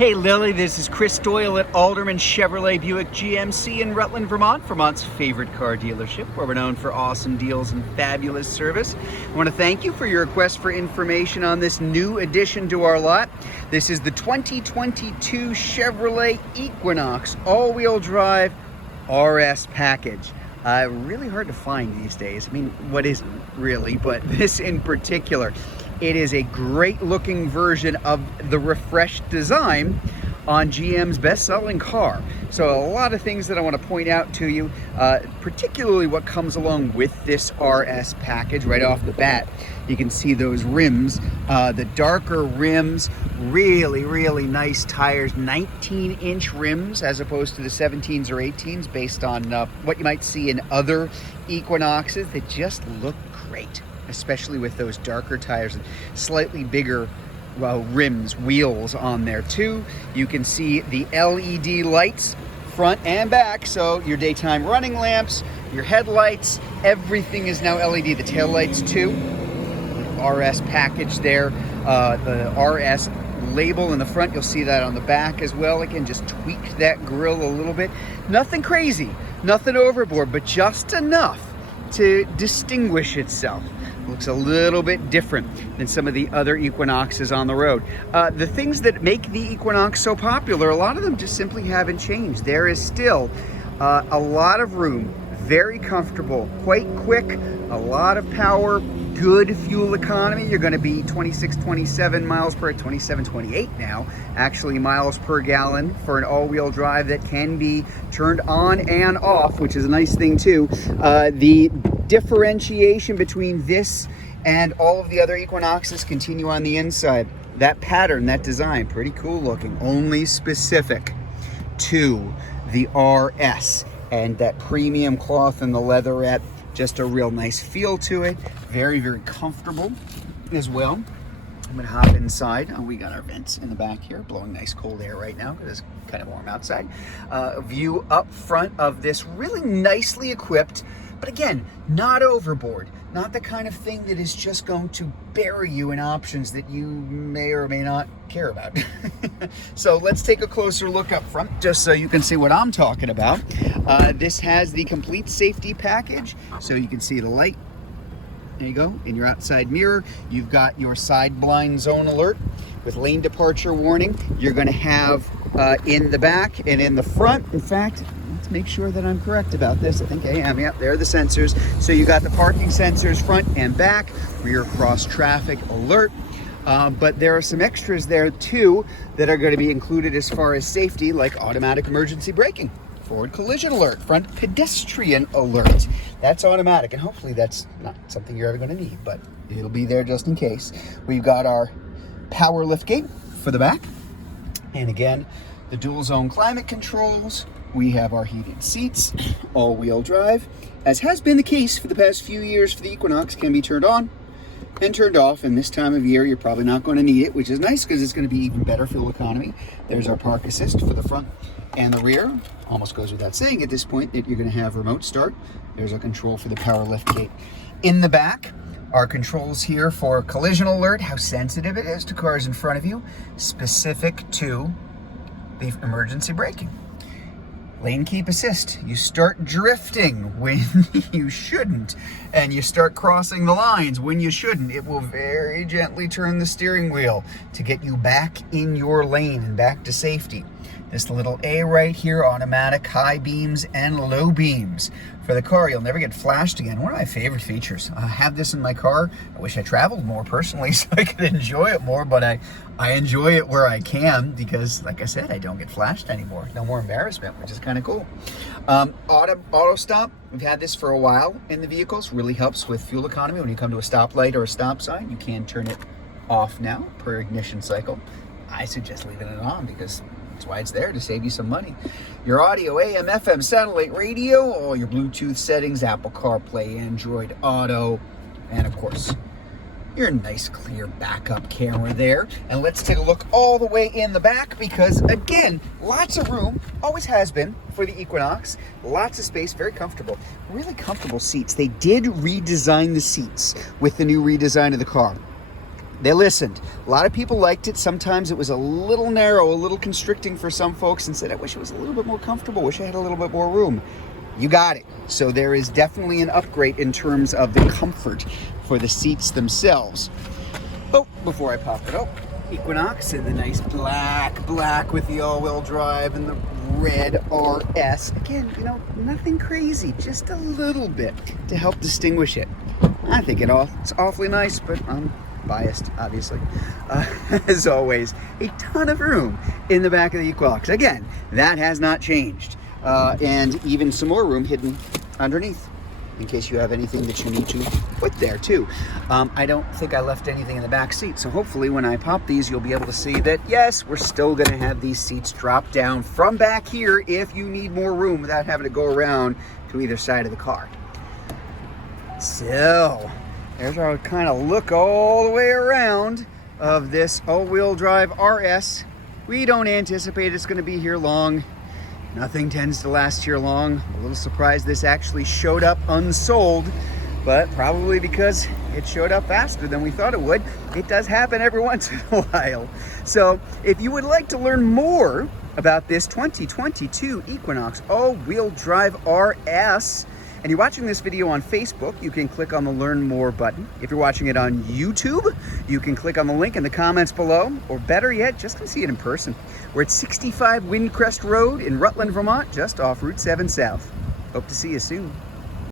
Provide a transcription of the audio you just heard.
Hey Lily, this is Chris Doyle at Alderman Chevrolet Buick GMC in Rutland, Vermont, Vermont's favorite car dealership, where we're known for awesome deals and fabulous service. I want to thank you for your request for information on this new addition to our lot. This is the 2022 Chevrolet Equinox all-wheel drive RS package. Really hard to find these days. I mean, what isn't really, but this in particular. It is a great looking version of the refreshed design on GM's best-selling car. So a lot of things that I want to point out to you, particularly what comes along with this RS package right off the bat. You can see those rims, the darker rims, really nice tires, 19-inch rims as opposed to the 17s or 18s based on what you might see in other Equinoxes that just look great, especially with those darker tires and slightly bigger rims, wheels on there too. You can see the LED lights front and back, so your daytime running lamps, your headlights, everything is now LED. The tail lights too. RS package there. The RS label in the front, you'll see that on the back as well. Again, just tweaked that grille a little bit. Nothing crazy, nothing overboard, but just enough to distinguish itself. Looks a little bit different than some of the other Equinoxes on the road. The things that make the Equinox so popular, a lot of them just simply haven't changed. There is still a lot of room, very comfortable, quite quick, a lot of power, good fuel economy. You're going to be 26, 27 miles per, 27, 28 now, actually, miles per gallon for an all-wheel drive that can be turned on and off, which is a nice thing too. The differentiation between this and all of the other Equinoxes continue on the inside. That pattern, that design, pretty cool looking, only specific to the RS, and that premium cloth and the leatherette, just a real nice feel to it. Very comfortable as well. I'm gonna hop inside. We got our vents in the back here, blowing nice cold air right now because it's kind of warm outside. View up front of this, really nicely equipped, but again, not overboard. Not the kind of thing that is just going to bury you in options that you may or may not care about. So let's take a closer look up front, just so you can see what I'm talking about. This has the complete safety package, so you can see the light. There you go, in your outside mirror. You've got your side blind zone alert with lane departure warning. You're gonna have in the back and in the front, in fact, let's make sure that I'm correct about this. I think I am, yep, there are the sensors. So you got the parking sensors front and back, rear cross traffic alert. But there are some extras there too that are going to be included as far as safety, like automatic emergency braking, forward collision alert, front pedestrian alert. That's automatic, and hopefully that's not something you're ever going to need, but it'll be there just in case. We've got our power lift gate for the back, and again, the dual zone climate controls. We have our heated seats, all-wheel drive, as has been the case for the past few years for the Equinox, can be turned on and turned off, and this time of year you're probably not going to need it, which is nice because it's going to be even better fuel economy. There's our park assist for the front and the rear. Almost goes without saying at this point that you're going to have remote start. There's a control for the power lift gate. In the back, our controls here for collision alert, how sensitive it is to cars in front of you, specific to the emergency braking. Lane keep assist. You start drifting when you shouldn't, and you start crossing the lines when you shouldn't. It will very gently turn the steering wheel to get you back in your lane and back to safety. This little A right here, automatic high beams and low beams for the car. You'll never get flashed again. One of my favorite features. I have this in my car. I wish I traveled more personally so I could enjoy it more, but I enjoy it where I can because, like I said, I don't get flashed anymore. No more embarrassment, which is kind of cool. Auto stop. We've had this for a while in the vehicles. Really helps with fuel economy. When you come to a stoplight or a stop sign, you can turn it off now per ignition cycle. I suggest leaving it on because that's why it's there, to save you some money. Your audio, AM, FM, satellite radio, all your Bluetooth settings, Apple CarPlay, Android Auto, and of course, your nice clear backup camera there. And let's take a look all the way in the back because, again, lots of room, always has been for the Equinox. Lots of space, very comfortable. Really comfortable seats. They did redesign the seats with the new redesign of the car. They listened. A lot of people liked it. Sometimes it was a little narrow, a little constricting for some folks, and said, I wish it was a little bit more comfortable, wish I had a little bit more room. You got it. So there is definitely an upgrade in terms of the comfort for the seats themselves. Oh, before I pop it up, Equinox in the nice black with the all-wheel drive and the red RS. Again, you know, nothing crazy, just a little bit to help distinguish it. I think it's awfully nice, but I'm biased, obviously. As always, a ton of room in the back of the Equinox. Again, that has not changed. And even some more room hidden underneath, in case you have anything that you need to put there too. I don't think I left anything in the back seat, so hopefully when I pop these, you'll be able to see that, yes, we're still gonna have these seats drop down from back here if you need more room without having to go around to either side of the car. So, there's our kind of look all the way around of this all-wheel drive RS. We don't anticipate it's gonna be here long. Nothing tends to last here long. A little surprised this actually showed up unsold, but probably because it showed up faster than we thought it would. It does happen every once in a while. So if you would like to learn more about this 2022 Equinox all-wheel drive RS, and you're watching this video on Facebook, you can click on the Learn More button. If you're watching it on YouTube, you can click on the link in the comments below, or better yet, just come see it in person. We're at 65 Windcrest Road in Rutland, Vermont, just off Route 7 South. Hope to see you soon.